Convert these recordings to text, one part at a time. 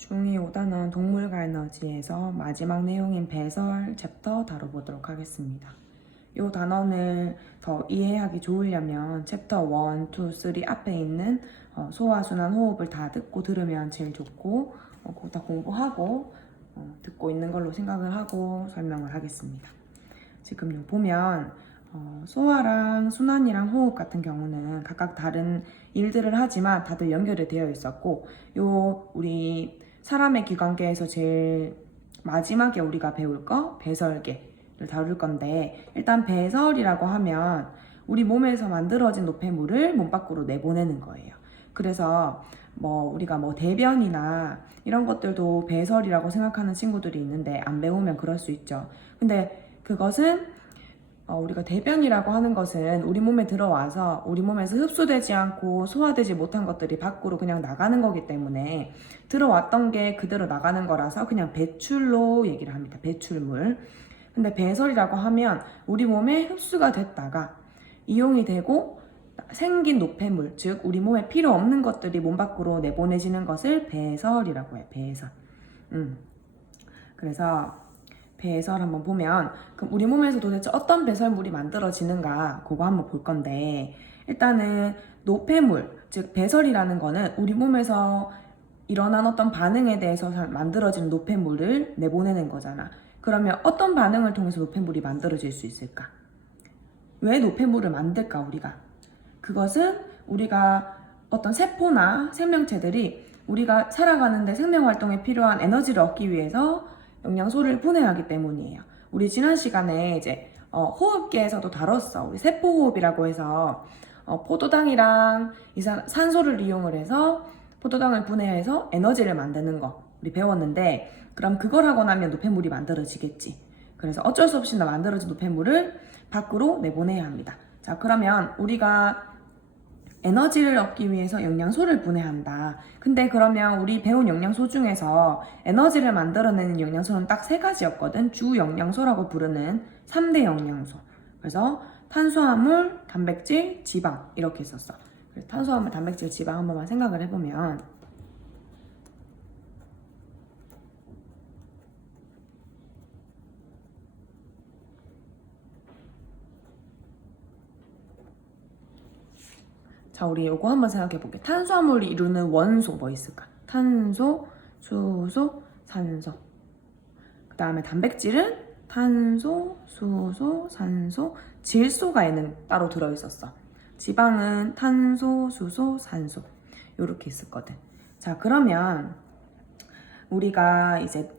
중2 5단원 동물과 에너지에서 마지막 내용인 배설 챕터 다뤄보도록 하겠습니다. 이 단원을 더 이해하기 좋으려면 챕터 1, 2, 3 앞에 있는 소화순환 호흡을 다 듣고 들으면 제일 좋고 그거 다 공부하고 듣고 있는 걸로 생각을 하고 설명을 하겠습니다. 지금 보면 소화랑 순환이랑 호흡 같은 경우는 각각 다른 일들을 하지만 다들 연결이 되어 있었고 우리 사람의 기관계에서 제일 마지막에 우리가 배울 거 배설계를 다룰 건데, 일단 배설이라고 하면 우리 몸에서 만들어진 노폐물을 몸 밖으로 내보내는 거예요. 그래서 우리가 대변이나 이런 것들도 배설이라고 생각하는 친구들이 있는데 안 배우면 그럴 수 있죠. 근데 그것은 우리가 대변이라고 하는 것은 우리 몸에 들어와서 우리 몸에서 흡수되지 않고 소화되지 못한 것들이 밖으로 그냥 나가는 거기 때문에 들어왔던 게 그대로 나가는 거라서 그냥 배출로 얘기를 합니다. 배출물. 근데 배설이라고 하면 우리 몸에 흡수가 됐다가 이용이 되고 생긴 노폐물, 즉 우리 몸에 필요 없는 것들이 몸 밖으로 내보내지는 것을 배설이라고 해요. 배설. 그래서 배설 한번 보면 그럼 우리 몸에서 도대체 어떤 배설물이 만들어지는가 그거 한번 볼 건데, 일단은 노폐물, 즉 배설이라는 거는 우리 몸에서 일어난 어떤 반응에 대해서 만들어진 노폐물을 내보내는 거잖아. 그러면 어떤 반응을 통해서 노폐물이 만들어질 수 있을까? 왜 노폐물을 만들까 우리가? 그것은 우리가 어떤 세포나 생명체들이 우리가 살아가는데 생명활동에 필요한 에너지를 얻기 위해서 영양소를 분해하기 때문이에요. 우리 지난 시간에 이제 호흡계에서도 다뤘어. 우리 세포호흡이라고 해서 포도당이랑 산소를 이용을 해서 포도당을 분해해서 에너지를 만드는 거 우리 배웠는데, 그럼 그걸 하고 나면 노폐물이 만들어지겠지. 그래서 어쩔 수 없이 만들어진 노폐물을 밖으로 내보내야 합니다. 자, 그러면 우리가 에너지를 얻기 위해서 영양소를 분해한다. 근데 그러면 우리 배운 영양소 중에서 에너지를 만들어내는 영양소는 딱 3가지였거든. 주 영양소라고 부르는 3대 영양소. 그래서 탄수화물, 단백질, 지방 이렇게 있었어. 그래서 탄수화물, 단백질, 지방 한 번만 생각을 해보면, 자, 우리 요거 한번 생각해 볼게. 탄수화물이 이루는 원소 뭐 있을까? 탄소, 수소, 산소. 그 다음에 단백질은 탄소, 수소, 산소, 질소가 얘는 따로 들어있었어. 지방은 탄소, 수소, 산소. 요렇게 있었거든. 자, 그러면 우리가 이제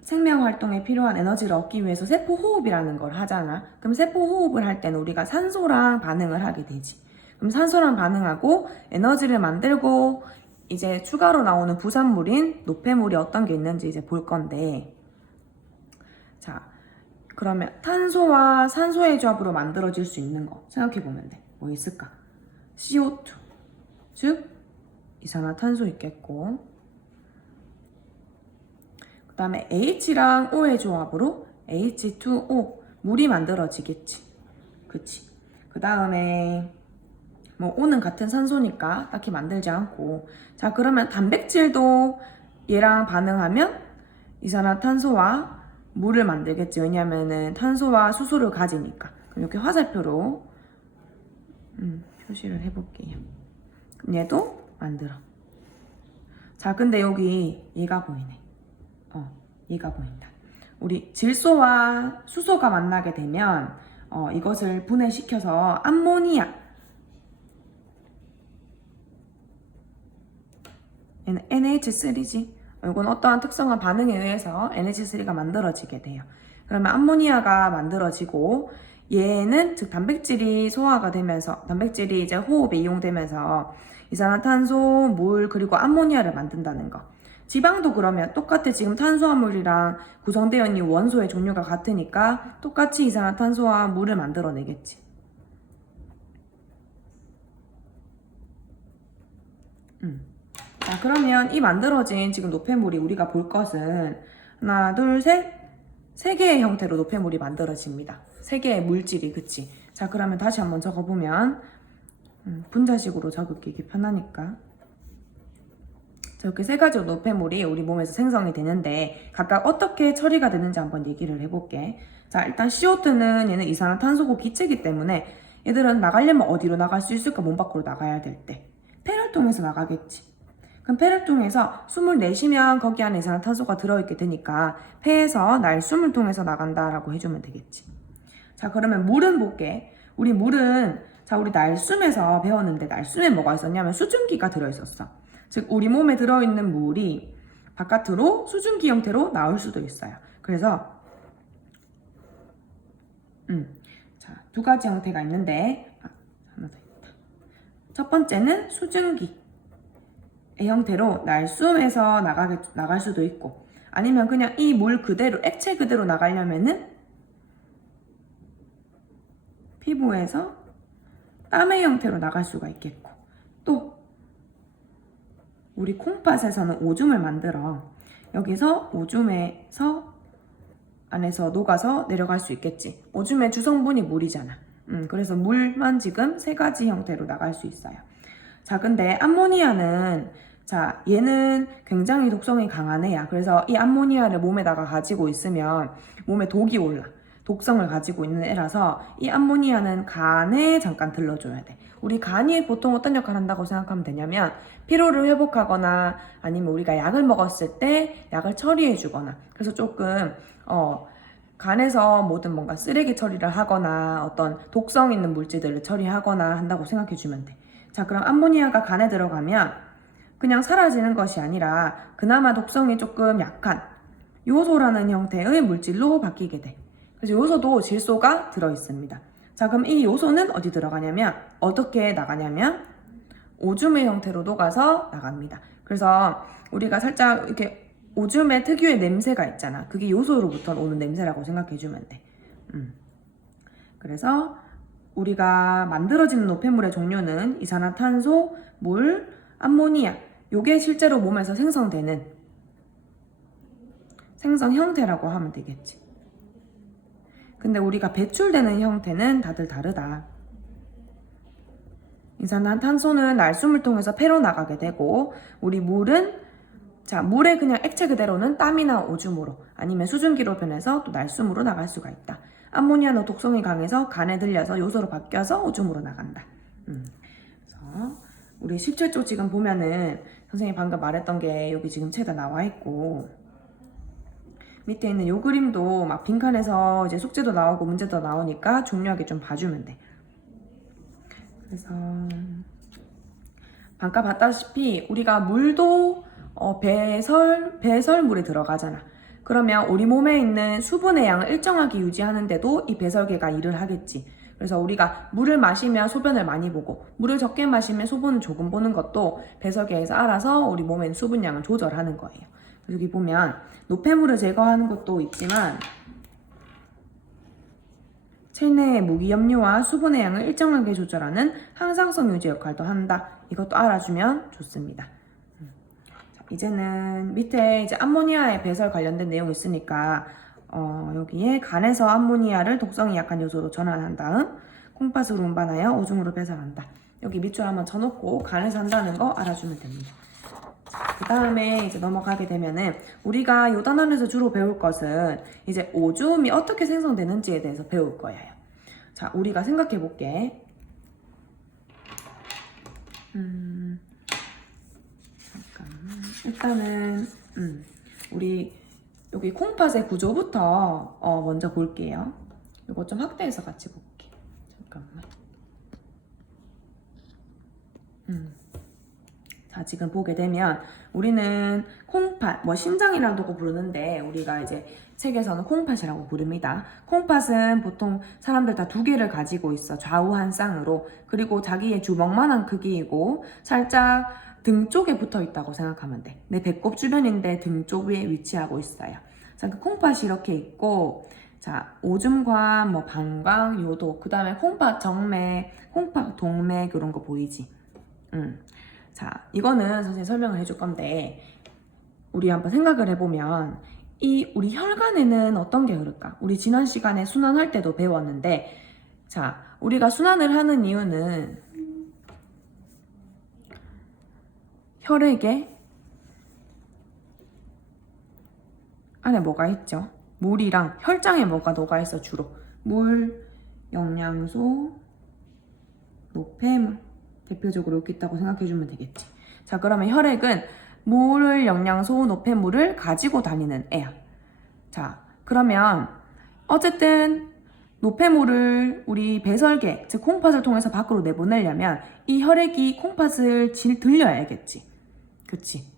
생명활동에 필요한 에너지를 얻기 위해서 세포호흡이라는 걸 하잖아. 그럼 세포호흡을 할 때는 우리가 산소랑 반응을 하게 되지. 그럼 산소랑 반응하고 에너지를 만들고 이제 추가로 나오는 부산물인 노폐물이 어떤 게 있는지 이제 볼 건데, 자, 그러면 탄소와 산소의 조합으로 만들어질 수 있는 거 생각해 보면 돼. 뭐 있을까? CO2, 즉 이산화탄소 있겠고, 그 다음에 H랑 O의 조합으로 H2O, 물이 만들어지겠지. 그치? 그 다음에 O는 같은 산소니까 딱히 만들지 않고, 자, 그러면 단백질도 얘랑 반응하면 이산화탄소와 물을 만들겠지. 왜냐면은 탄소와 수소를 가지니까. 그럼 이렇게 화살표로 표시를 해볼게요. 그럼 얘도 만들어. 자, 근데 여기 얘가 보이네. 얘가 보인다. 우리 질소와 수소가 만나게 되면 이것을 분해시켜서 암모니아, 얘는 NH3지. 이건 어떠한 특성한 반응에 의해서 NH3가 만들어지게 돼요. 그러면 암모니아가 만들어지고, 얘는 즉 단백질이 소화가 되면서 단백질이 이제 호흡에 이용되면서 이산화탄소, 물, 그리고 암모니아를 만든다는 거. 지방도 그러면 똑같아. 지금 탄수화물이랑 구성되어 있는 원소의 종류가 같으니까 똑같이 이산화탄소와 물을 만들어내겠지. 자, 그러면 이 만들어진 지금 노폐물이 우리가 볼 것은 하나, 둘, 셋, 3개의 형태로 노폐물이 만들어집니다. 3개의 물질이, 그치? 자, 그러면 다시 한번 적어보면 분자식으로 적을게. 이게 편하니까. 그래서 이렇게 세 가지 노폐물이 우리 몸에서 생성이 되는데 각각 어떻게 처리가 되는지 한번 얘기를 해볼게. 자, 일단 CO2는 얘는 이산화탄소고 기체이기 때문에 얘들은 나가려면 어디로 나갈 수 있을까? 몸 밖으로 나가야 될 때. 폐를 통해서 나가겠지. 그럼 폐를 통해서 숨을 내쉬면 거기 안에 이산화탄소가 들어있게 되니까 폐에서 날숨을 통해서 나간다라고 해주면 되겠지. 자, 그러면 물은 볼게. 우리 물은 우리 날숨에서 배웠는데 날숨에 뭐가 있었냐면 수증기가 들어있었어. 즉 우리 몸에 들어있는 물이 바깥으로 수증기 형태로 나올 수도 있어요. 그래서 자, 두 가지 형태가 있는데 하나 더 있다. 첫 번째는 수증기의 형태로 날숨에서 나갈 수도 있고, 아니면 그냥 이 물 그대로 액체 그대로 나가려면은 피부에서 땀의 형태로 나갈 수가 있겠고, 또 우리 콩팥에서는 오줌을 만들어 여기서 오줌에서 안에서 녹아서 내려갈 수 있겠지. 오줌의 주성분이 물이잖아. 그래서 물만 지금 세 가지 형태로 나갈 수 있어요. 자, 근데 암모니아는 얘는 굉장히 독성이 강한 애야. 그래서 이 암모니아를 몸에다가 가지고 있으면 몸에 독이 올라. 독성을 가지고 있는 애라서 이 암모니아는 간에 잠깐 들러줘야 돼. 우리 간이 보통 어떤 역할을 한다고 생각하면 되냐면 피로를 회복하거나 아니면 우리가 약을 먹었을 때 약을 처리해 주거나, 그래서 조금 간에서 모든 뭔가 쓰레기 처리를 하거나 어떤 독성 있는 물질들을 처리하거나 한다고 생각해 주면 돼. 자, 그럼 암모니아가 간에 들어가면 그냥 사라지는 것이 아니라 그나마 독성이 조금 약한 요소라는 형태의 물질로 바뀌게 돼. 그래서 요소도 질소가 들어있습니다. 자, 그럼 이 요소는 어디 들어가냐면 어떻게 나가냐면 오줌의 형태로 녹아서 나갑니다. 그래서 우리가 살짝 이렇게 오줌의 특유의 냄새가 있잖아. 그게 요소로부터 오는 냄새라고 생각해주면 돼. 그래서 우리가 만들어지는 노폐물의 종류는 이산화탄소, 물, 암모니아, 요게 실제로 몸에서 생성되는 생성 형태라고 하면 되겠지. 근데 우리가 배출되는 형태는 다들 다르다. 이산화탄소는 날숨을 통해서 폐로 나가게 되고, 우리 물은 물에 그냥 액체 그대로는 땀이나 오줌으로 아니면 수증기로 변해서 또 날숨으로 나갈 수가 있다. 암모니아는 독성이 강해서 간에 들려서 요소로 바뀌어서 오줌으로 나간다. 그래서 우리 17조 지금 보면은 선생님이 방금 말했던 게 여기 지금 책에 나와 있고, 밑에 있는 요 그림도 막 빈칸에서 이제 숙제도 나오고 문제도 나오니까 중요하게 좀 봐주면 돼. 그래서 방금 봤다시피 우리가 물도 배설물에 들어가잖아. 그러면 우리 몸에 있는 수분의 양을 일정하게 유지하는데도 이 배설계가 일을 하겠지. 그래서 우리가 물을 마시면 소변을 많이 보고 물을 적게 마시면 소변을 조금 보는 것도 배설계에서 알아서 우리 몸에 있는 수분량을 조절하는 거예요. 여기 보면 노폐물을 제거하는 것도 있지만 체내의 무기염료와 수분의 양을 일정하게 조절하는 항상성 유지 역할도 한다. 이것도 알아주면 좋습니다. 자, 이제는 밑에 이제 암모니아의 배설 관련된 내용이 있으니까 여기에 간에서 암모니아를 독성이 약한 요소로 전환한 다음 콩팥으로 운반하여 오줌으로 배설한다. 여기 밑줄 한번 쳐놓고 간에서 한다는 거 알아주면 됩니다. 그 다음에 이제 넘어가게 되면은 우리가 요 단원에서 주로 배울 것은 이제 오줌이 어떻게 생성되는지에 대해서 배울 거예요. 자, 우리가 생각해 볼게. 잠깐만. 일단은 우리 여기 콩팥의 구조부터 먼저 볼게요. 이거 좀 확대해서 같이 볼게. 잠깐만. 자, 지금 보게 되면 우리는 콩팥, 심장이라고 부르는데 우리가 이제 책에서는 콩팥이라고 부릅니다. 콩팥은 보통 사람들 다 두 개를 가지고 있어. 좌우 한 쌍으로. 그리고 자기의 주먹만한 크기이고 살짝 등 쪽에 붙어 있다고 생각하면 돼. 내 배꼽 주변인데 등 쪽 위에 위치하고 있어요. 자, 그 콩팥이 이렇게 있고, 자, 오줌관, 방광, 요도, 그 다음에 콩팥 정맥, 콩팥 동맥 이런 거 보이지? 자, 이거는 선생님이 설명을 해줄 건데 우리 한번 생각을 해보면 우리 혈관에는 어떤 게 흐를까? 우리 지난 시간에 순환할 때도 배웠는데, 자, 우리가 순환을 하는 이유는 혈액에 안에 뭐가 있죠? 물이랑 혈장에 뭐가 녹아 있어 주로? 물, 영양소, 노폐물 대표적으로 여기 있다고 생각해주면 되겠지. 자, 그러면 혈액은 물, 영양소, 노폐물을 가지고 다니는 애야. 자, 그러면 어쨌든 노폐물을 우리 배설계, 즉 콩팥을 통해서 밖으로 내보내려면 이 혈액이 콩팥을 들려야겠지. 그치?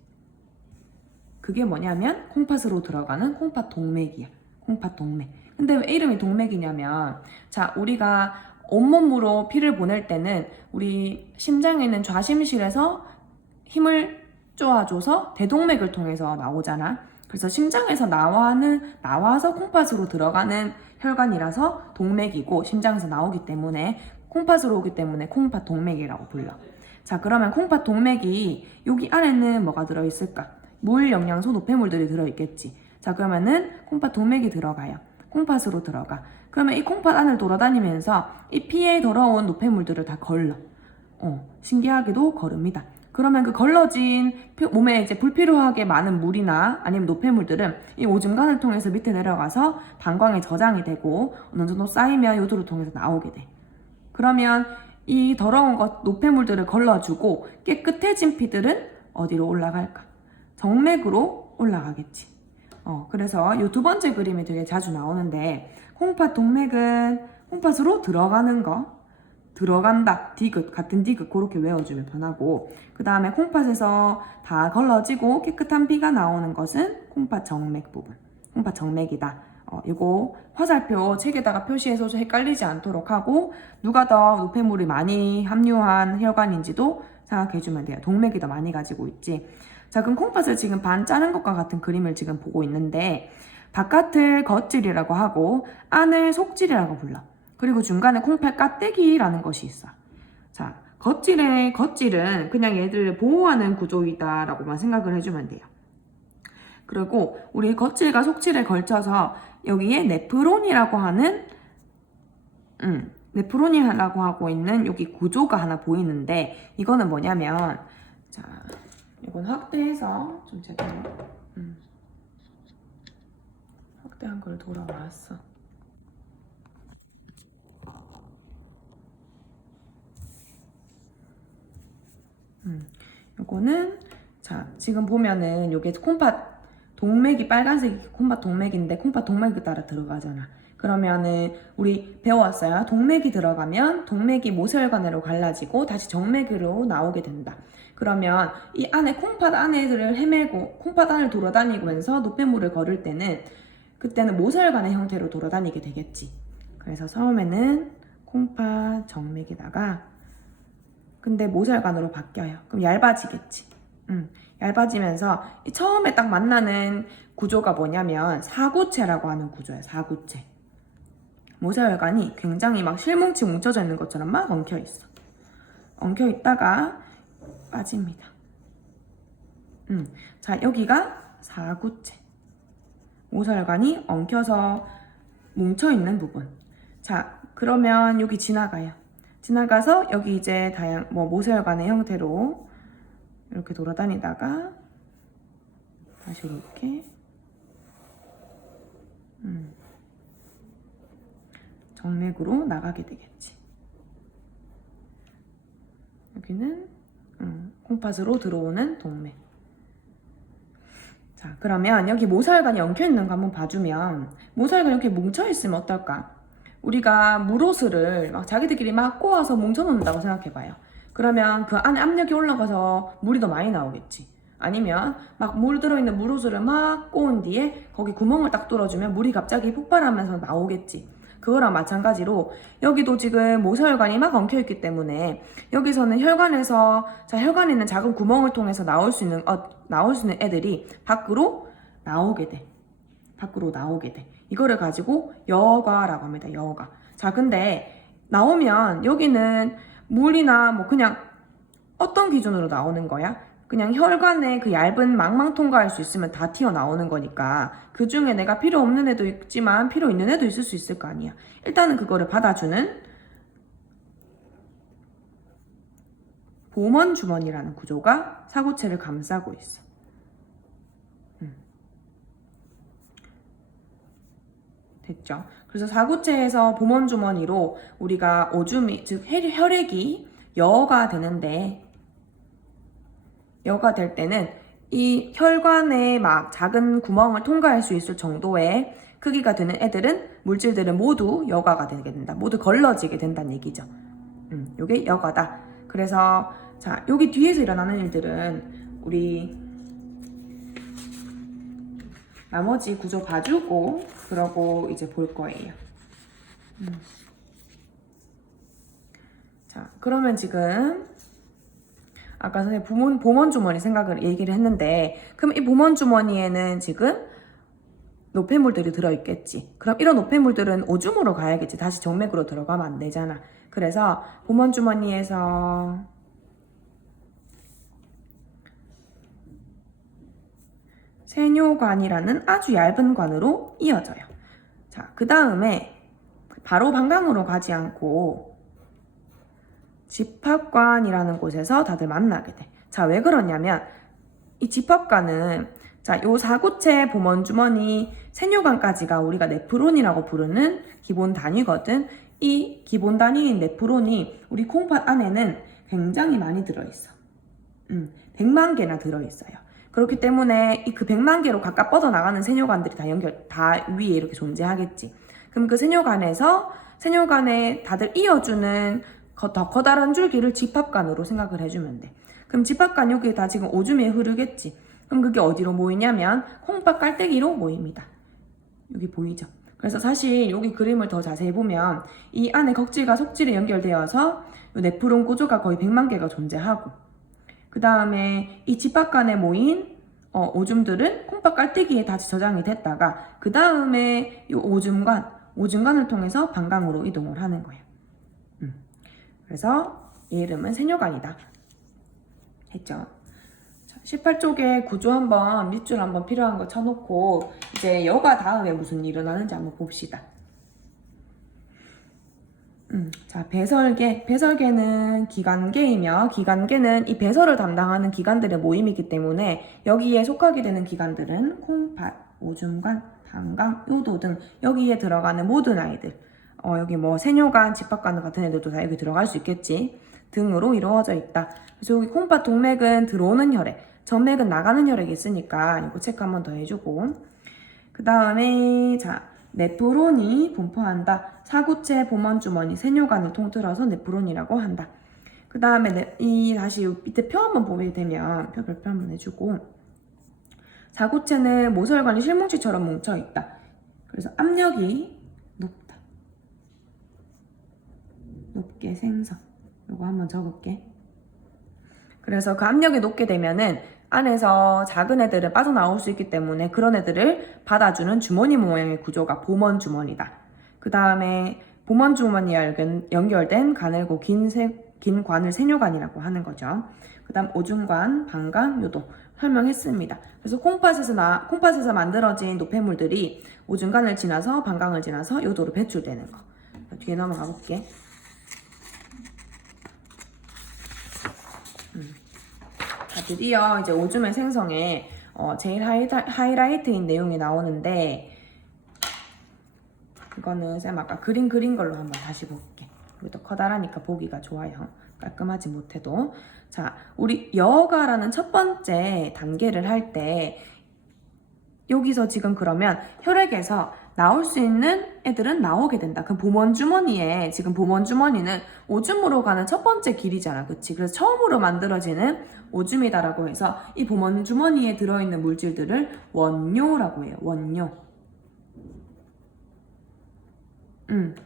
그게 뭐냐면 콩팥으로 들어가는 콩팥 동맥이야. 콩팥 동맥. 근데 왜 이름이 동맥이냐면, 자, 우리가 온몸으로 피를 보낼 때는 우리 심장에 있는 좌심실에서 힘을 쪼아줘서 대동맥을 통해서 나오잖아. 그래서 심장에서 나와서 콩팥으로 들어가는 혈관이라서 동맥이고, 심장에서 나오기 때문에 콩팥으로 오기 때문에 콩팥 동맥이라고 불러. 자, 그러면 콩팥 동맥이 여기 안에는 뭐가 들어있을까? 물, 영양소, 노폐물들이 들어있겠지. 자, 그러면은 콩팥 동맥이 들어가요. 콩팥으로 들어가. 그러면 이 콩팥 안을 돌아다니면서 이 피에 더러운 노폐물들을 다 걸러. 신기하게도 거릅니다. 그러면 그 걸러진 몸에 이제 불필요하게 많은 물이나 아니면 노폐물들은 이 오줌관을 통해서 밑에 내려가서 방광에 저장이 되고 어느 정도 쌓이면 요도를 통해서 나오게 돼. 그러면 이 더러운 것, 노폐물들을 걸러주고 깨끗해진 피들은 어디로 올라갈까? 정맥으로 올라가겠지. 그래서 이 두 번째 그림이 되게 자주 나오는데, 콩팥 동맥은 콩팥으로 들어가는 거, 들어간다, 디귿, 같은 디귿 그렇게 외워주면 편하고, 그 다음에 콩팥에서 다 걸러지고 깨끗한 피가 나오는 것은 콩팥 정맥 부분, 콩팥 정맥이다. 이거 화살표 책에다가 표시해서 헷갈리지 않도록 하고, 누가 더 노폐물이 많이 함유한 혈관인지도 생각해주면 돼요. 동맥이 더 많이 가지고 있지. 자, 그럼 콩팥을 지금 반 짜는 것과 같은 그림을 지금 보고 있는데, 바깥을 겉질이라고 하고 안을 속질이라고 불러. 그리고 중간에 콩팥 깍대기라는 것이 있어. 자, 겉질은 그냥 얘들을 보호하는 구조이다라고만 생각을 해주면 돼요. 그리고 우리 겉질과 속질에 걸쳐서 여기에 네프론이라고 하고 있는 여기 구조가 하나 보이는데, 이거는 뭐냐면, 자, 이건 확대해서 좀 제대로 확대한 걸 돌아왔어. 요거는 자, 지금 보면은 요게 콩팥 동맥이 빨간색이 콩팥 동맥인데 콩팥 동맥에 따라 들어가잖아. 그러면은 우리 배워왔어요. 동맥이 들어가면 동맥이 모세혈관으로 갈라지고 다시 정맥으로 나오게 된다. 그러면 이 안에 콩팥 안에를 헤매고 콩팥 안을 돌아다니면서 노폐물을 걸을 때는 그때는 모세혈관의 형태로 돌아다니게 되겠지. 그래서 처음에는 콩팥 정맥에다가 근데 모세혈관으로 바뀌어요. 그럼 얇아지겠지. 얇아지면서 처음에 딱 만나는 구조가 뭐냐면 사구체라고 하는 구조예요. 사구체. 모세혈관이 굉장히 막 실뭉치 뭉쳐져 있는 것처럼 막 엉켜 있어. 엉켜 있다가 빠집니다. 자, 여기가 사구체. 모세혈관이 엉켜서 뭉쳐 있는 부분. 자, 그러면 여기 지나가요. 지나가서 여기 이제 모세혈관의 형태로 이렇게 돌아다니다가 다시 이렇게 정맥으로 나가게 되겠지. 여기는 콩팥으로 들어오는 동맥. 자, 그러면 여기 모세혈관이 엉켜있는 거 한번 봐주면 모세혈관이 이렇게 뭉쳐있으면 어떨까? 우리가 물호스를 막 자기들끼리 막 꼬아서 뭉쳐놓는다고 생각해봐요. 그러면 그 안에 압력이 올라가서 물이 더 많이 나오겠지. 아니면 막 물 들어있는 물호스를 막 꼬은 뒤에 거기 구멍을 딱 뚫어주면 물이 갑자기 폭발하면서 나오겠지. 그거랑 마찬가지로 여기도 지금 모세혈관이 막 엉켜있기 때문에 여기서는 혈관에서 혈관에 있는 작은 구멍을 통해서 나올 수 있는 애들이 밖으로 나오게 돼. 밖으로 나오게 돼. 이거를 가지고 여과라고 합니다. 여과. 자, 근데 나오면 여기는 물이나 뭐 그냥 어떤 기준으로 나오는 거야? 그냥 혈관에 그 얇은 망망 통과할 수 있으면 다 튀어나오는 거니까 그 중에 내가 필요 없는 애도 있지만 필요 있는 애도 있을 수 있을 거 아니야. 일단은 그거를 받아주는 보먼 주머니라는 구조가 사구체를 감싸고 있어. 됐죠? 그래서 사구체에서 보먼주머니로 우리가 오줌이, 즉 혈액이 여가 되는데, 여가 될 때는 이 혈관의 막 작은 구멍을 통과할 수 있을 정도의 크기가 되는 애들은, 물질들은 모두 여가가 되게 된다. 모두 걸러지게 된다는 얘기죠. 요게 여가다. 그래서 자, 여기 뒤에서 일어나는 일들은 우리 나머지 구조 봐주고 그러고 이제 볼 거예요. 자, 그러면 지금 아까 선생님 보먼주머니 생각을 얘기를 했는데, 그럼 이 보먼주머니에는 지금 노폐물들이 들어있겠지. 그럼 이런 노폐물들은 오줌으로 가야겠지. 다시 정맥으로 들어가면 안 되잖아. 그래서 보먼주머니에서 세뇨관이라는 아주 얇은 관으로 이어져요. 자, 그 다음에 바로 방광으로 가지 않고 집합관이라는 곳에서 다들 만나게 돼. 자, 왜 그러냐면 이 집합관은, 자, 요 사구체 보먼주머니 세뇨관까지가 우리가 네프론이라고 부르는 기본 단위거든. 이 기본 단위인 네프론이 우리 콩팥 안에는 굉장히 많이 들어있어. 100만 개나 들어있어요. 그렇기 때문에 그 100만 개로 각각 뻗어나가는 세뇨관들이 다 위에 이렇게 존재하겠지. 그럼 그 세뇨관에 다들 이어주는 더 커다란 줄기를 집합관으로 생각을 해주면 돼. 그럼 집합관 여기에 다 지금 오줌이 흐르겠지. 그럼 그게 어디로 모이냐면 콩팥 깔때기로 모입니다. 여기 보이죠? 그래서 사실 여기 그림을 더 자세히 보면 이 안에 각질과 속질이 연결되어서 네프론 구조가 거의 100만 개가 존재하고, 그 다음에 이 집합관에 모인 오줌들은 콩팥 깔때기에 다시 저장이 됐다가 그 다음에 이 오줌관을 통해서 방광으로 이동을 하는 거예요. 그래서 이 이름은 세뇨관이다. 했죠? 18쪽에 구조 한번 밑줄 한번 필요한 거 쳐놓고 이제 여가 다음에 무슨 일이 일어나는지 한번 봅시다. 자, 배설계는 기관계이며, 기관계는 이 배설을 담당하는 기관들의 모임이기 때문에 여기에 속하게 되는 기관들은 콩팥, 오줌관, 방광, 요도 등 여기에 들어가는 모든 아이들, 여기 뭐 세뇨관, 집합관 같은 애들도 다 여기 들어갈 수 있겠지, 등으로 이루어져 있다. 그래서 여기 콩팥 동맥은 들어오는 혈액, 전맥은 나가는 혈액이 있으니까 이거 체크 한번 더 해주고, 그 다음에 자, 네프론이 분포한다. 사구체 보먼주머니 세뇨관을 통틀어서 네프론이라고 한다. 그 다음에 다시 밑에 표 한번 보게 되면 별표 한번 해주고, 사구체는 모세혈관이 실뭉치처럼 뭉쳐있다. 그래서 압력이 높다. 높게 생성. 이거 한번 적을게. 그래서 그 압력이 높게 되면은 안에서 작은 애들은 빠져나올 수 있기 때문에 그런 애들을 받아주는 주머니 모양의 구조가 보먼주머니다. 그 다음에 보먼주머니에 연결된 가늘고 긴 관을 세뇨관이라고 하는 거죠. 그 다음 오줌관, 방광, 요도 설명했습니다. 그래서 콩팥에서 만들어진 노폐물들이 오줌관을 지나서 방광을 지나서 요도로 배출되는 거. 뒤에 넘어가 볼게. 드디어 이제 오줌의 생성에 제일 하이라이트인 내용이 나오는데, 이거는 쌤 아까 그린 걸로 한번 다시 볼게. 또 커다라니까 보기가 좋아요. 깔끔하지 못해도. 자, 우리 여가라는 첫 번째 단계를 할 때 여기서 지금 그러면 혈액에서 나올 수 있는 애들은 나오게 된다. 그럼 보먼주머니에, 지금 보먼주머니는 오줌으로 가는 첫 번째 길이잖아. 그치? 그래서 처음으로 만들어지는 오줌이다라고 해서 이 보먼주머니에 들어있는 물질들을 원뇨라고 해요. 원뇨.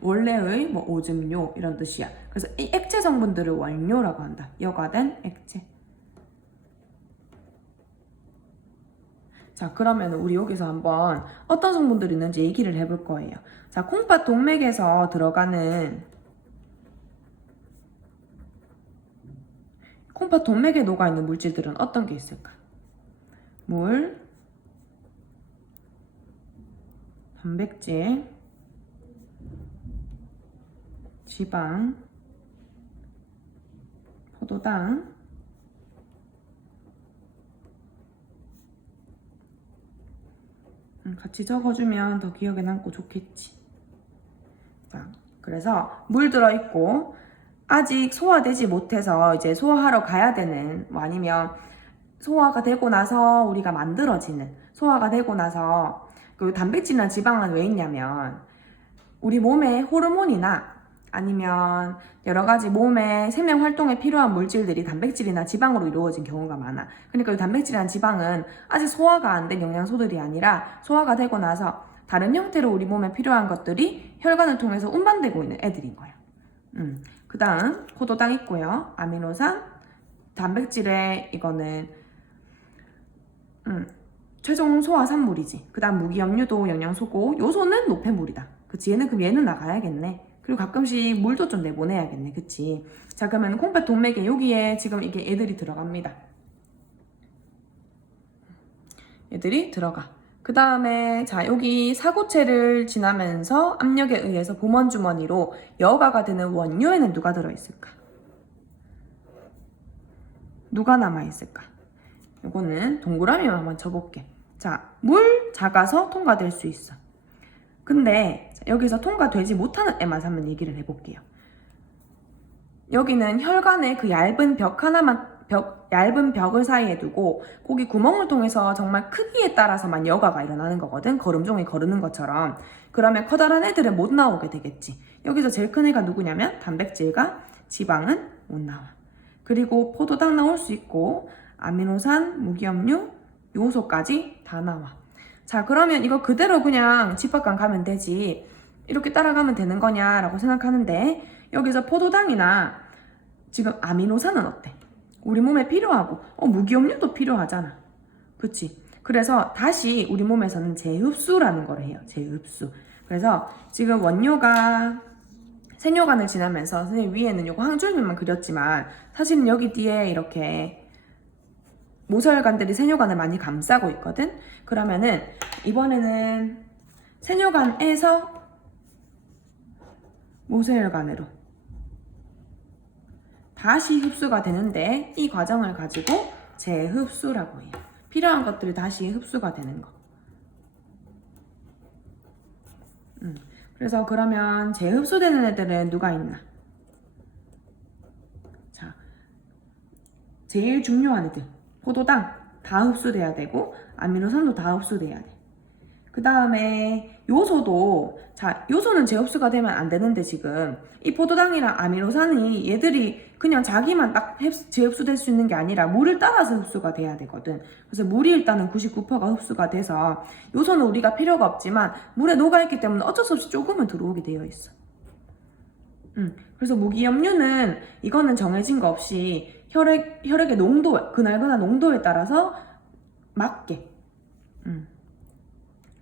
원래의 뭐 오줌뇨 이런 뜻이야. 그래서 이 액체 성분들을 원뇨라고 한다. 여과된 액체. 자, 그러면 우리 여기서 한번 어떤 성분들이 있는지 얘기를 해볼 거예요. 자, 콩팥 동맥에서 들어가는, 콩팥 동맥에 녹아있는 물질들은 어떤 게 있을까? 물, 단백질, 지방, 포도당, 같이 적어주면 더 기억에 남고 좋겠지. 자, 그래서 물 들어있고 아직 소화되지 못해서 이제 소화하러 가야 되는, 뭐 아니면 소화가 되고 나서 우리가 만들어지는, 소화가 되고 나서 그 단백질이나 지방은 왜 있냐면 우리 몸에 호르몬이나 아니면 여러 가지 몸의 생명 활동에 필요한 물질들이 단백질이나 지방으로 이루어진 경우가 많아. 그러니까 이 단백질이나 지방은 아직 소화가 안 된 영양소들이 아니라 소화가 되고 나서 다른 형태로 우리 몸에 필요한 것들이 혈관을 통해서 운반되고 있는 애들인 거야. 그 다음 포도당 있고요. 아미노산, 단백질의 이거는 최종 소화산물이지. 그 다음 무기염류도 영양소고, 요소는 노폐물이다. 그치, 그럼 얘는 나가야겠네. 그리고 가끔씩 물도 좀 내보내야겠네. 그치. 자, 그러면 콩팥 동맥에 여기에 지금 이게 애들이 들어갑니다. 애들이 들어가. 그 다음에 자, 여기 사구체를 지나면서 압력에 의해서 보먼주머니로 여과가 되는 원료에는 누가 들어있을까? 누가 남아있을까? 이거는 동그라미만 한번 쳐볼게. 자, 물 작아서 통과될 수 있어. 근데 여기서 통과되지 못하는 애만 한번 얘기를 해볼게요. 여기는 혈관의 그 얇은 벽 하나만, 얇은 벽을 사이에 두고 거기 구멍을 통해서 정말 크기에 따라서만 여과가 일어나는 거거든. 걸음종이 거르는 것처럼. 그러면 커다란 애들은 못 나오게 되겠지. 여기서 제일 큰 애가 누구냐면 단백질과 지방은 못 나와. 그리고 포도당 나올 수 있고 아미노산, 무기염류, 요소까지 다 나와. 자, 그러면 이거 그대로 그냥 집합관 가면 되지 이렇게 따라가면 되는 거냐라고 생각하는데, 여기서 포도당이나 지금 아미노산은 어때? 우리 몸에 필요하고 무기염류도 필요하잖아. 그치? 그래서 다시 우리 몸에서는 재흡수라는 걸 해요. 재흡수. 그래서 지금 원료가 세뇨관을 지나면서 선생님 위에는 요거 항줄만 그렸지만 사실은 여기 뒤에 이렇게 모세혈관들이 세뇨관을 많이 감싸고 있거든. 그러면은 이번에는 세뇨관에서 모세혈관으로 다시 흡수가 되는데, 이 과정을 가지고 재흡수라고 해요. 필요한 것들이 다시 흡수가 되는 거. 그래서 그러면 재흡수되는 애들은 누가 있나? 자, 제일 중요한 애들. 포도당 다 흡수돼야 되고 아미노산도 다 흡수돼야 돼. 그 다음에 요소도, 자, 요소는 재흡수가 되면 안 되는데 지금 이 포도당이랑 아미노산이 얘들이 그냥 자기만 딱 재흡수될 수 있는 게 아니라 물을 따라서 흡수가 돼야 되거든. 그래서 물이 일단은 99%가 흡수가 돼서 요소는 우리가 필요가 없지만 물에 녹아있기 때문에 어쩔 수 없이 조금은 들어오게 되어 있어. 그래서 무기염류는 이거는 정해진 거 없이 혈액의 농도, 그날그날 농도에 따라서 맞게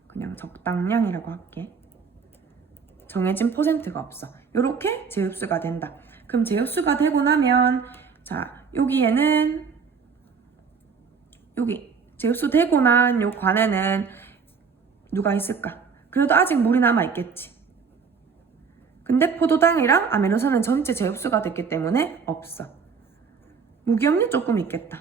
그냥 적당량이라고 할게. 정해진 퍼센트가 없어. 요렇게 재흡수가 된다. 그럼 재흡수가 되고 나면 자, 여기에는 여기 재흡수되고 난 요 관에는 누가 있을까? 그래도 아직 물이 남아있겠지. 근데 포도당이랑 아미노산은 전체 재흡수가 됐기 때문에 없어. 무기염류 조금 있겠다.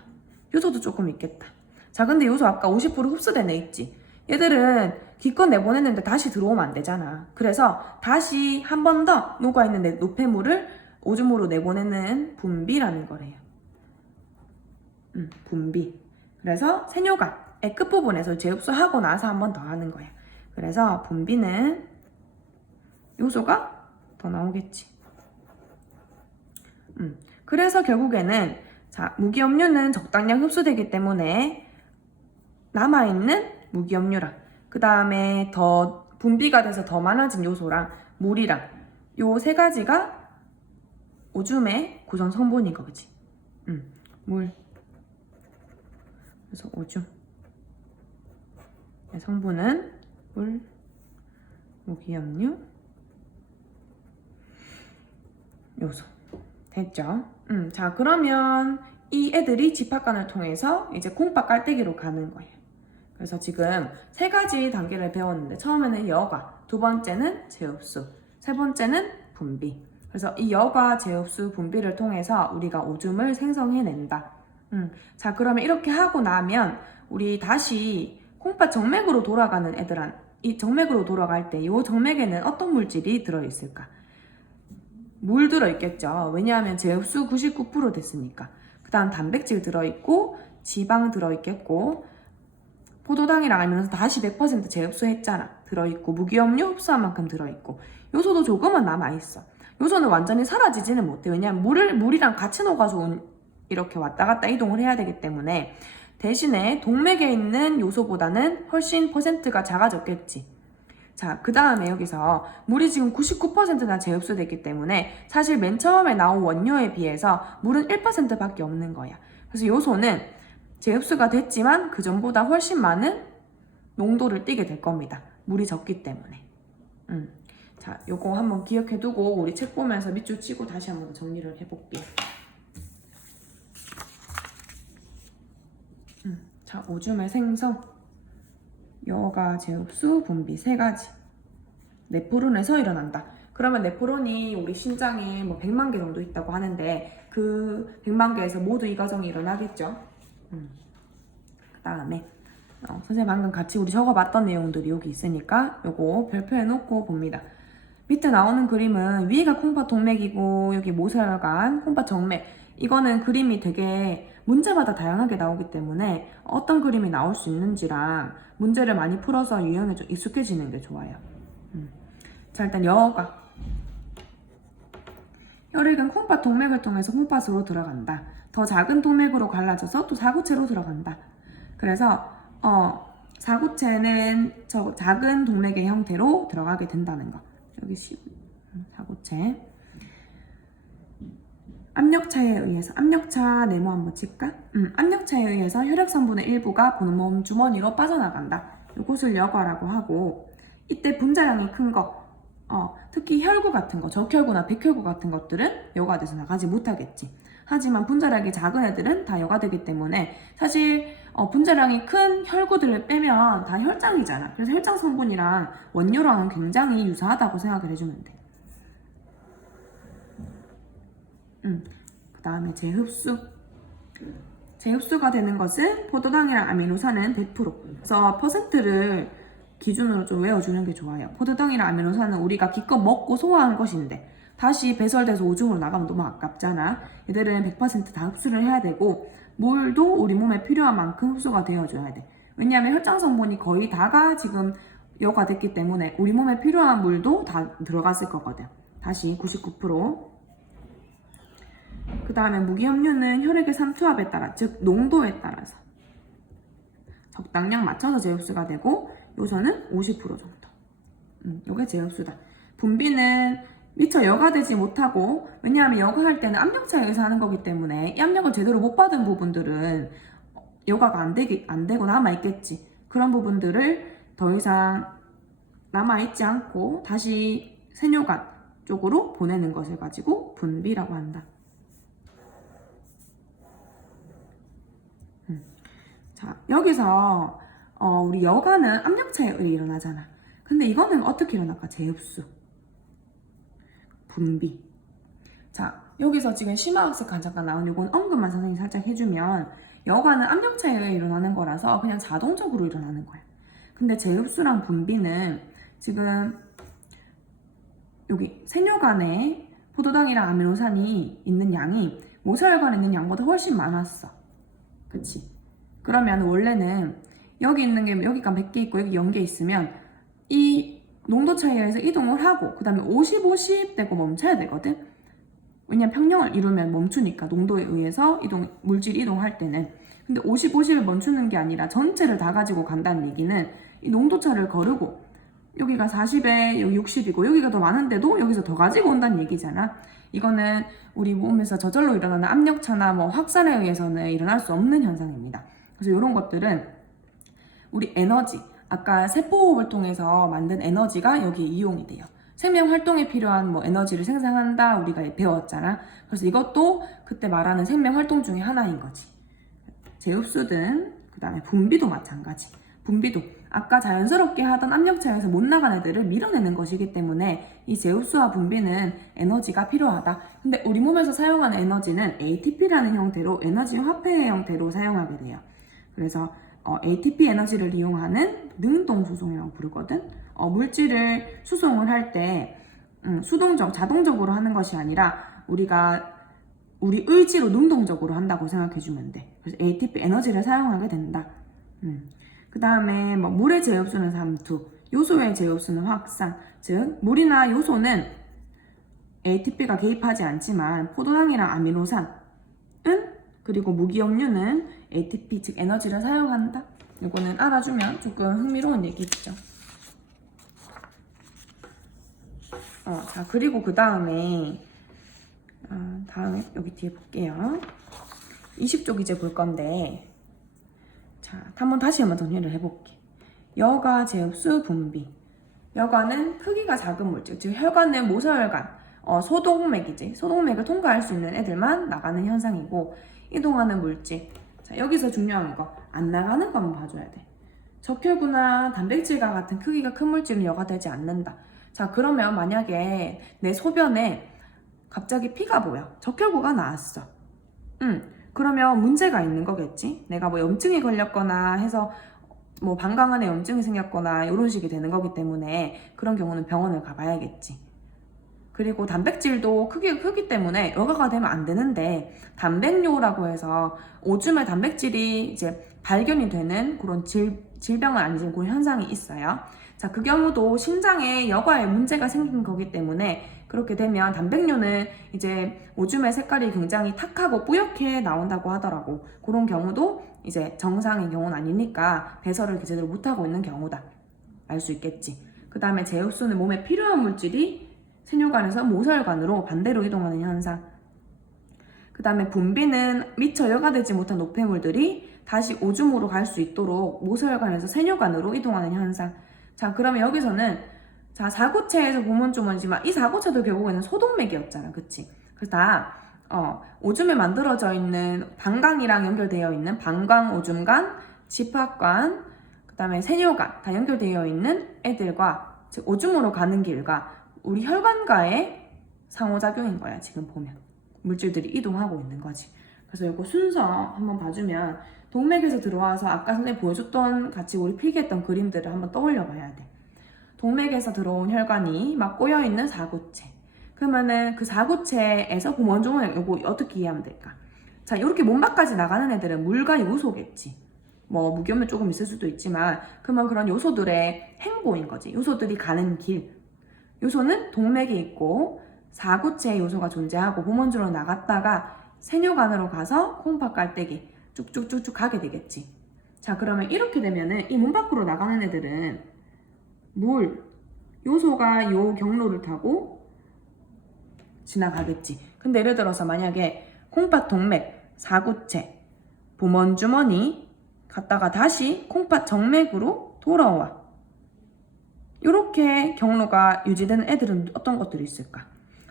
요소도 조금 있겠다. 자, 근데 요소 아까 50% 흡수된 애 있지? 얘들은 기껏 내보냈는데 다시 들어오면 안 되잖아. 그래서 다시 한 번 더 녹아있는 노폐물을 오줌으로 내보내는 분비라는 거래요. 분비. 그래서 세뇨관의 끝부분에서 재흡수하고 나서 한 번 더 하는 거야. 그래서 분비는 요소가 더 나오겠지. 그래서 결국에는 자, 무기염류는 적당량 흡수되기 때문에 남아있는 무기염류랑 그 다음에 더 분비가 돼서 더 많아진 요소랑 물이랑 요 세 가지가 오줌의 구성 성분인 거지. 물. 그래서 오줌. 성분은 물, 무기염류, 요소. 됐죠? 자, 그러면 이 애들이 집합관을 통해서 이제 콩팥 깔때기로 가는 거예요. 그래서 지금 세 가지 단계를 배웠는데, 처음에는 여과, 두 번째는 재흡수, 세 번째는 분비. 그래서 이 여과, 재흡수, 분비를 통해서 우리가 오줌을 생성해낸다. 자, 그러면 이렇게 하고 나면 우리 다시 콩팥 정맥으로 돌아가는 애들한 이 정맥으로 돌아갈 때 이 정맥에는 어떤 물질이 들어있을까? 물 들어있겠죠. 왜냐하면 제흡수 99% 됐으니까. 그 다음 단백질 들어있고 지방 들어있겠고 포도당이랑 알면서 다시 100% 재흡수했잖아. 들어있고 무기염료 흡수한 만큼 들어있고 요소도 조금은 남아있어. 요소는 완전히 사라지지는 못해. 왜냐하면 물이랑 같이 녹아서 이렇게 왔다 갔다 이동을 해야 되기 때문에 대신에 동맥에 있는 요소보다는 훨씬 퍼센트가 작아졌겠지. 자, 그 다음에 여기서 물이 지금 99%나 재흡수됐기 때문에 사실 맨 처음에 나온 원료에 비해서 물은 1%밖에 없는 거야. 그래서 요소는 재흡수가 됐지만 그 전보다 훨씬 많은 농도를 띠게 될 겁니다. 물이 적기 때문에. 자, 요거 한번 기억해 두고 우리 책 보면서 밑줄 치고 다시 한번 정리를 해볼게요. 자, 오줌의 생성, 여가, 재흡수, 분비 세 가지. 네프론에서 일어난다. 그러면 네프론이 우리 심장에 뭐 100만 개 정도 있다고 하는데 그 100만 개에서 모두 이 과정이 일어나겠죠. 그 다음에 선생님 방금 같이 우리 적어봤던 내용들이 여기 있으니까 요거 별표해 놓고 봅니다. 밑에 나오는 그림은 위가 콩팥 동맥이고 여기 모세혈관, 콩팥 정맥. 이거는 그림이 되게 문제마다 다양하게 나오기 때문에 어떤 그림이 나올 수 있는지랑 문제를 많이 풀어서 유형에 좀 익숙해지는 게 좋아요. 자, 일단 여가. 혈액은 콩팥 동맥을 통해서 콩팥으로 들어간다. 더 작은 동맥으로 갈라져서 또 사구체로 들어간다. 그래서 사구체는 저 작은 동맥의 형태로 들어가게 된다는 거. 여기 사구체. 압력차에 의해서, 압력차 네모 한번 칠까? 압력차에 의해서 혈액 성분의 일부가 몸 주머니로 빠져나간다. 이것을 여과라고 하고, 이때 분자량이 큰 거, 특히 혈구 같은 거, 적혈구나 백혈구 같은 것들은 여과돼서 나가지 못하겠지. 하지만 분자량이 작은 애들은 다 여과되기 때문에 사실 분자량이 큰 혈구들을 빼면 다 혈장이잖아. 그래서 혈장 성분이랑 원료랑은 굉장히 유사하다고 생각을 해주면 돼. 그 다음에 재흡수. 재흡수가 되는 것은 포도당이랑 아미노산은 100%. 그래서 퍼센트를 기준으로 좀 외워주는 게 좋아요. 포도당이랑 아미노산은 우리가 기껏 먹고 소화한 것인데 다시 배설돼서 오줌으로 나가면 너무 아깝잖아. 얘들은 100%다 흡수를 해야 되고 물도 우리 몸에 필요한 만큼 흡수가 되어줘야 돼. 왜냐하면 혈장 성분이 거의 다가 지금 여과됐기 때문에 우리 몸에 필요한 물도 다 들어갔을 거거든. 다시 99%. 그 다음에 무기염료는 혈액의 삼투압에 따라, 즉 농도에 따라서 적당량 맞춰서 재흡수가 되고 요소는 50% 정도. 요게 재흡수다. 분비는 미처 여과되지 못하고, 왜냐하면 여과할 때는 압력차에 의해서 하는 거기 때문에 이 압력을 제대로 못 받은 부분들은 여과가 안 되고 남아있겠지. 그런 부분들을 더 이상 남아있지 않고 다시 세뇨관 쪽으로 보내는 것을 가지고 분비라고 한다. 자, 여기서 우리 여과는 압력차에 의해 일어나잖아. 근데 이거는 어떻게 일어날까? 재흡수, 분비. 자, 여기서 지금 심화학습 잠깐 나온 이건 언급만 선생님이 살짝 해주면 여과는 압력차에 의해 일어나는 거라서 그냥 자동적으로 일어나는 거야. 근데 재흡수랑 분비는 지금 여기 세뇨관에 포도당이랑 아미노산이 있는 양이 모세혈관에 있는 양보다 훨씬 많았어. 그치? 그러면 원래는 여기 있는 게 여기가 100개 있고 여기 0개 있으면 이 농도 차이에 의해서 이동을 하고 그 다음에 50, 50 되고 멈춰야 되거든. 왜냐면 평형을 이루면 멈추니까 농도에 의해서 물질이 이동할 때는. 근데 50, 50을 멈추는 게 아니라 전체를 다 가지고 간다는 얘기는 이 농도차를 거르고 여기가 40에 여기 60이고 여기가 더 많은데도 여기서 더 가지고 온다는 얘기잖아. 이거는 우리 몸에서 저절로 일어나는 압력차나 뭐 확산에 의해서는 일어날 수 없는 현상입니다. 그래서 이런 것들은 우리 에너지, 아까 세포호흡을 통해서 만든 에너지가 여기에 이용이 돼요. 생명 활동에 필요한 뭐 에너지를 생산한다 우리가 배웠잖아. 그래서 이것도 그때 말하는 생명 활동 중에 하나인 거지. 재흡수든 그 다음에 분비도 마찬가지. 분비도 아까 자연스럽게 하던 압력차에서 못 나간 애들을 밀어내는 것이기 때문에 이 재흡수와 분비는 에너지가 필요하다. 근데 우리 몸에서 사용하는 에너지는 ATP라는 형태로 에너지 화폐의 형태로 사용하게 돼요. 그래서 ATP 에너지를 이용하는 능동 수송이라고 부르거든. 물질을 수송을 할 때 자동적으로 하는 것이 아니라 우리 의지로 능동적으로 한다고 생각해주면 돼. 그래서 ATP 에너지를 사용하게 된다. 그 다음에 물의 제흡수는 삼투, 요소의 제흡수는 확산. 즉 물이나 요소는 ATP가 개입하지 않지만 포도당이랑 아미노산은 그리고 무기염류는 ATP 즉 에너지를 사용한다. 이거는 알아주면 조금 흥미로운 얘기죠. 자 그리고 그 다음에 여기 뒤에 볼게요. 20쪽 이제 볼 건데, 자 다시 한번 정리를 해볼게. 여가 제흡수 분비. 여가는 크기가 작은 물질, 즉 혈관은 모서혈관, 소동맥이지. 소동맥을 통과할 수 있는 애들만 나가는 현상이고, 이동하는 물질. 자 여기서 중요한 거, 안 나가는 거 한번 봐줘야 돼. 적혈구나 단백질과 같은 크기가 큰 물질은 여가되지 않는다. 자 그러면 만약에 내 소변에 갑자기 피가 보여. 적혈구가 나왔어. 그러면 문제가 있는 거겠지. 내가 염증이 걸렸거나 해서 방광 안에 염증이 생겼거나 이런 식이 되는 거기 때문에 그런 경우는 병원을 가봐야겠지. 그리고 단백질도 크기가 크기 때문에 여가가 되면 안 되는데, 단백뇨라고 해서 오줌에 단백질이 이제 발견이 되는 그런 질병은 아니지만 그런 현상이 있어요. 자, 그 경우도 심장에 여과에 문제가 생긴 거기 때문에 그렇게 되면 단백뇨는 이제 오줌의 색깔이 굉장히 탁하고 뿌옇게 나온다고 하더라고. 그런 경우도 이제 정상의 경우는 아니니까 배설을 제대로 못하고 있는 경우다. 알 수 있겠지. 그 다음에 제흡수는 몸에 필요한 물질이 세뇨관에서 모서혈관으로 반대로 이동하는 현상. 그 다음에 분비는 미처 여가되지 못한 노폐물들이 다시 오줌으로 갈 수 있도록 모서혈관에서 세뇨관으로 이동하는 현상. 자 그러면 여기서는 사구체에서 보면 좀 모르지만 이 사구체도 결국에는 소동맥이었잖아. 그치? 그래서 다 오줌에 만들어져 있는 방광이랑 연결되어 있는 방광, 오줌관, 집합관, 그 다음에 세뇨관 다 연결되어 있는 애들과, 즉 오줌으로 가는 길과 우리 혈관과의 상호작용인 거야. 지금 보면 물질들이 이동하고 있는 거지. 그래서 이거 순서 한번 봐주면 동맥에서 들어와서 아까 선생님이 보여줬던 같이 우리 필기했던 그림들을 한번 떠올려 봐야 돼. 동맥에서 들어온 혈관이 막 꼬여있는 사구체. 그러면은 그 사구체에서 먼저 이거 어떻게 이해하면 될까? 자, 이렇게 몸 밖까지 나가는 애들은 물과 요소겠지. 무기염류 조금 있을 수도 있지만, 그러면 그런 요소들의 행보인 거지. 요소들이 가는 길. 요소는 동맥에 있고 사구체의 요소가 존재하고 보먼주로 나갔다가 세뇨관으로 가서 콩팥 깔때기 쭉쭉쭉쭉 가게 되겠지. 자 그러면 이렇게 되면은 이 몸 밖으로 나가는 애들은 물, 요소가 요 경로를 타고 지나가겠지. 근데 예를 들어서 만약에 콩팥 동맥, 사구체, 보먼주머니 갔다가 다시 콩팥 정맥으로 돌아와. 이렇게 경로가 유지되는 애들은 어떤 것들이 있을까?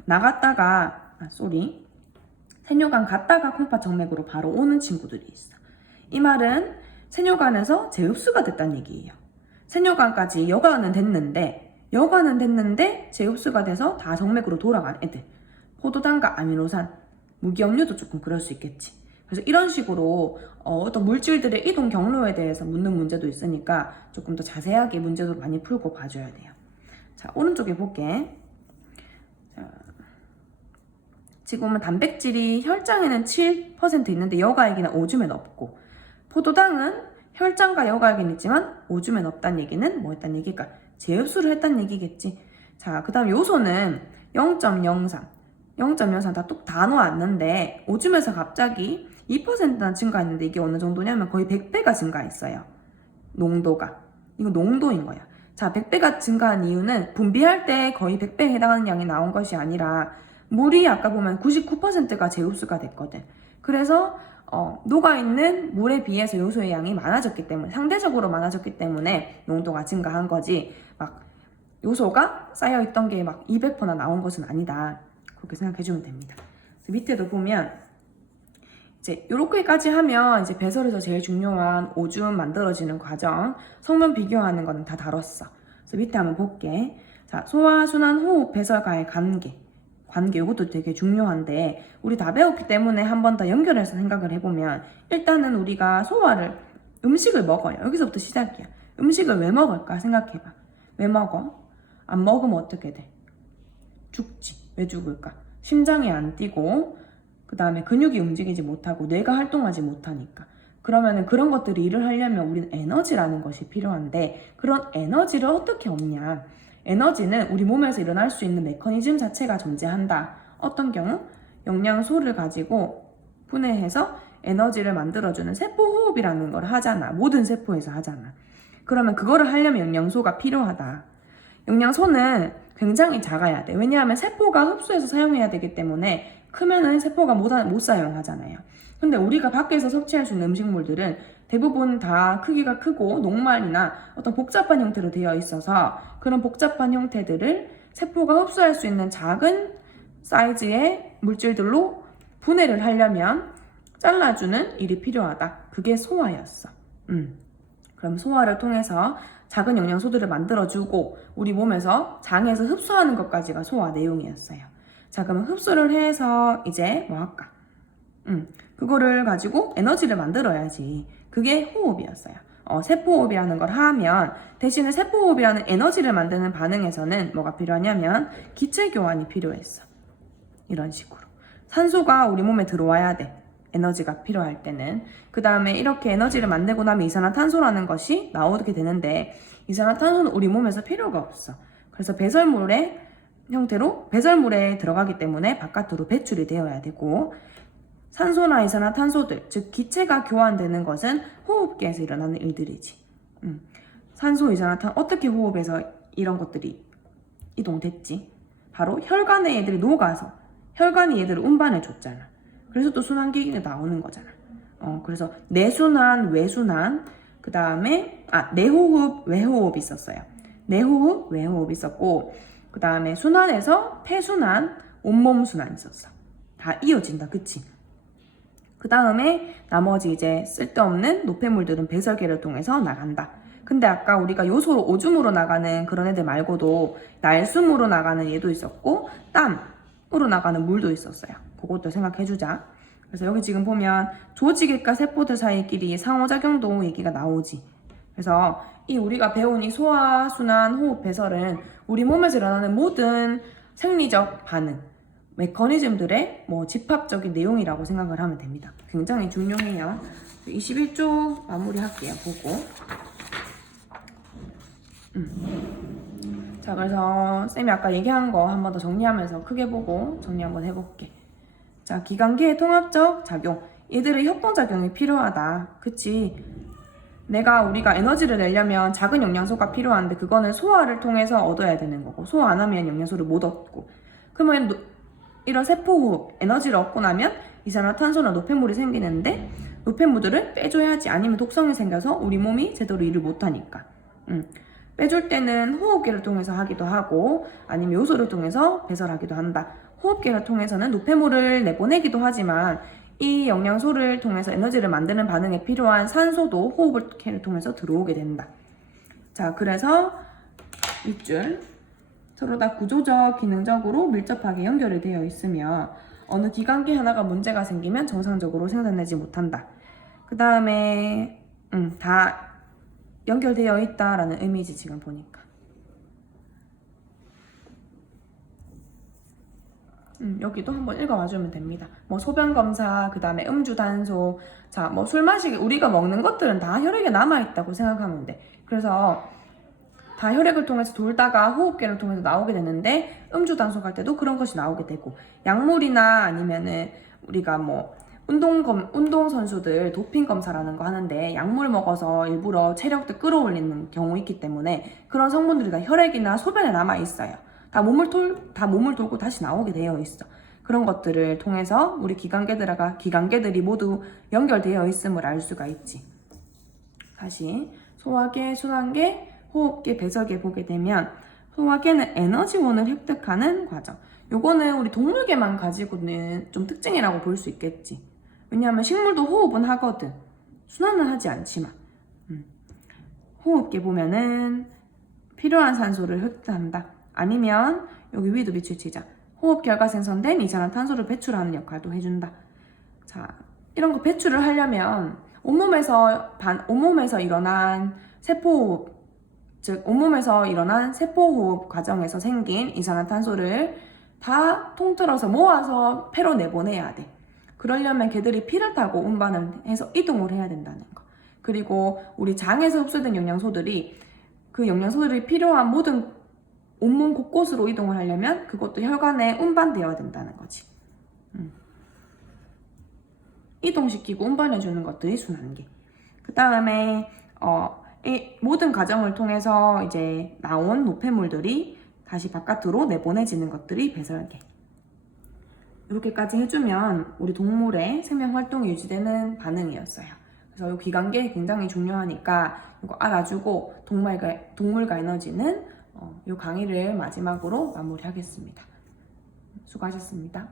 나갔다가 세뇨관 갔다가 콩팥 정맥으로 바로 오는 친구들이 있어. 이 말은 세뇨관에서 재흡수가 됐다는 얘기예요. 세뇨관까지 여과는 됐는데 재흡수가 돼서 다 정맥으로 돌아간 애들. 포도당과 아미노산, 무기염류도 조금 그럴 수 있겠지. 그래서 이런 식으로 어떤 물질들의 이동 경로에 대해서 묻는 문제도 있으니까 조금 더 자세하게 문제도 많이 풀고 봐줘야 돼요. 자, 오른쪽에 볼게. 자, 지금 보면 단백질이 혈장에는 7% 있는데 여과액이나 오줌엔 없고, 포도당은 혈장과 여과액은 있지만 오줌엔 없다는 얘기는 뭐 했다는 얘기일까? 재흡수를 했다는 얘기겠지. 자, 그 다음 요소는 0.03 다 놓았는데 오줌에서 갑자기 2%나 증가했는데 이게 어느 정도냐면 거의 100배가 증가했어요. 농도가. 이거 농도인 거야. 자, 100배가 증가한 이유는 분비할 때 거의 100배에 해당하는 양이 나온 것이 아니라 물이 아까 보면 99%가 재흡수가 됐거든. 그래서 녹아있는 물에 비해서 요소의 양이 많아졌기 때문에, 상대적으로 많아졌기 때문에 농도가 증가한 거지, 막 요소가 쌓여있던 게 막 200%나 나온 것은 아니다. 그렇게 생각해주면 됩니다. 밑에도 보면 이제 요렇게까지 하면 이제 배설에서 제일 중요한 오줌 만들어지는 과정, 성분 비교하는 거는 다 다뤘어. 그래서 밑에 한번 볼게. 자, 소화, 순환, 호흡, 배설과의 관계 이것도 되게 중요한데 우리 다 배웠기 때문에 한 번 더 연결해서 생각을 해보면, 일단은 우리가 소화를 음식을 먹어요. 여기서부터 시작이야. 음식을 왜 먹을까 생각해봐. 왜 먹어? 안 먹으면 어떻게 돼? 죽지. 왜 죽을까? 심장이 안 뛰고 그 다음에 근육이 움직이지 못하고 뇌가 활동하지 못하니까. 그러면은 그런 것들이 일을 하려면 우리는 에너지라는 것이 필요한데 그런 에너지를 어떻게 얻냐? 에너지는 우리 몸에서 일어날 수 있는 메커니즘 자체가 존재한다. 어떤 경우? 영양소를 가지고 분해해서 에너지를 만들어주는 세포호흡이라는 걸 하잖아. 모든 세포에서 하잖아. 그러면 그거를 하려면 영양소가 필요하다. 영양소는 굉장히 작아야 돼. 왜냐하면 세포가 흡수해서 사용해야 되기 때문에 크면은 세포가 못 사용하잖아요. 근데 우리가 밖에서 섭취할 수 있는 음식물들은 대부분 다 크기가 크고 녹말이나 어떤 복잡한 형태로 되어 있어서 그런 복잡한 형태들을 세포가 흡수할 수 있는 작은 사이즈의 물질들로 분해를 하려면 잘라주는 일이 필요하다. 그게 소화였어. 그럼 소화를 통해서 작은 영양소들을 만들어주고 우리 몸에서 장에서 흡수하는 것까지가 소화 내용이었어요. 자, 그러면 흡수를 해서 이제 뭐 할까? 그거를 가지고 에너지를 만들어야지. 그게 호흡이었어요. 세포호흡이라는 걸 하면 대신에 세포호흡이라는 에너지를 만드는 반응에서는 뭐가 필요하냐면 기체 교환이 필요했어. 이런 식으로. 산소가 우리 몸에 들어와야 돼. 에너지가 필요할 때는. 그 다음에 이렇게 에너지를 만들고 나면 이산화탄소라는 것이 나오게 되는데 이산화탄소는 우리 몸에서 필요가 없어. 그래서 배설물의 형태로 배설물에 들어가기 때문에 바깥으로 배출이 되어야 되고 산소나 이산화탄소들, 즉 기체가 교환되는 것은 호흡기에서 일어나는 일들이지. 산소, 이산화탄 어떻게 호흡에서 이런 것들이 이동됐지? 바로 혈관에 얘들이 녹아서 혈관이 얘들을 운반해 줬잖아. 그래서 또 순환기계가 나오는 거잖아. 그래서 내순환, 외순환, 그 다음에 내호흡, 외호흡 있었어요. 내호흡, 외호흡 있었고 그 다음에 순환에서 폐순환, 온몸 순환 있었어. 다 이어진다, 그치? 그 다음에 나머지 이제 쓸데없는 노폐물들은 배설계를 통해서 나간다. 근데 아까 우리가 요소로 오줌으로 나가는 그런 애들 말고도 날숨으로 나가는 얘도 있었고 땀으로 나가는 물도 있었어요. 그것도 생각해주자. 그래서 여기 지금 보면 조직액과 세포들 사이끼리 상호작용도 얘기가 나오지. 그래서 이 우리가 배운 이 소화, 순환, 호흡, 배설은 우리 몸에서 일어나는 모든 생리적 반응, 메커니즘들의 뭐 집합적인 내용이라고 생각을 하면 됩니다. 굉장히 중요해요. 21조 마무리할게요. 보고. 자, 그래서 쌤이 아까 얘기한 거 한 번 더 정리하면서 크게 보고 정리 한번 해볼게. 자, 기관계의 통합적 작용. 얘들의 협동작용이 필요하다. 그치? 우리가 에너지를 내려면 작은 영양소가 필요한데 그거는 소화를 통해서 얻어야 되는 거고 소화 안 하면 영양소를 못 얻고 그러면 이런 세포호흡, 에너지를 얻고 나면 이산화탄소나 노폐물이 생기는데 노폐물들을 빼줘야지. 아니면 독성이 생겨서 우리 몸이 제대로 일을 못하니까. 빼줄 때는 호흡기를 통해서 하기도 하고 아니면 요소를 통해서 배설하기도 한다. 호흡기를 통해서는 노폐물을 내보내기도 하지만 이 영양소를 통해서 에너지를 만드는 반응에 필요한 산소도 호흡을 통해서 들어오게 된다. 자, 그래서 밑줄 서로 다 구조적, 기능적으로 밀접하게 연결이 되어 있으며 어느 기관계 하나가 문제가 생기면 정상적으로 생산되지 못한다. 그 다음에 다 연결되어 있다라는 의미지 지금 보니까. 여기도 한번 읽어봐주면 됩니다. 뭐 소변 검사, 그 다음에 음주 단속. 자, 뭐 술 마시기 우리가 먹는 것들은 다 혈액에 남아있다고 생각하면 돼. 그래서 다 혈액을 통해서 돌다가 호흡기를 통해서 나오게 되는데 음주 단속할 때도 그런 것이 나오게 되고 약물이나 아니면은 우리가 뭐 운동선수들 도핑 검사라는 거 하는데 약물 먹어서 일부러 체력도 끌어올리는 경우 있기 때문에 그런 성분들이 다 혈액이나 소변에 남아있어요. 다 몸을 돌고 다시 나오게 되어 있어. 그런 것들을 통해서 우리 기관계들이 모두 연결되어 있음을 알 수가 있지. 다시 소화계, 순환계, 호흡계, 배설계 보게 되면 소화계는 에너지원을 획득하는 과정. 요거는 우리 동물계만 가지고는 좀 특징이라고 볼 수 있겠지. 왜냐하면 식물도 호흡은 하거든. 순환은 하지 않지만. 호흡계 보면은 필요한 산소를 흡수한다. 아니면 여기 위도 밑줄 치자. 호흡 결과 생성된 이산화탄소를 배출하는 역할도 해준다. 자, 이런 거 배출을 하려면 온몸에서 일어난 세포호흡, 즉 온몸에서 일어난 세포호흡 과정에서 생긴 이산화탄소를 다 통틀어서 모아서 폐로 내보내야 돼. 그러려면 걔들이 피를 타고 운반을 해서 이동을 해야 된다는 거. 그리고 우리 장에서 흡수된 영양소들이 그 영양소들이 필요한 모든 온몸 곳곳으로 이동을 하려면 그것도 혈관에 운반되어야 된다는 거지. 이동시키고 운반해주는 것들이 순환계. 그 다음에 이 모든 과정을 통해서 이제 나온 노폐물들이 다시 바깥으로 내보내지는 것들이 배설계. 이렇게까지 해주면 우리 동물의 생명 활동이 유지되는 반응이었어요. 그래서 이 기관계 굉장히 중요하니까 이거 알아주고 동물과 에너지는 이 강의를 마지막으로 마무리하겠습니다. 수고하셨습니다.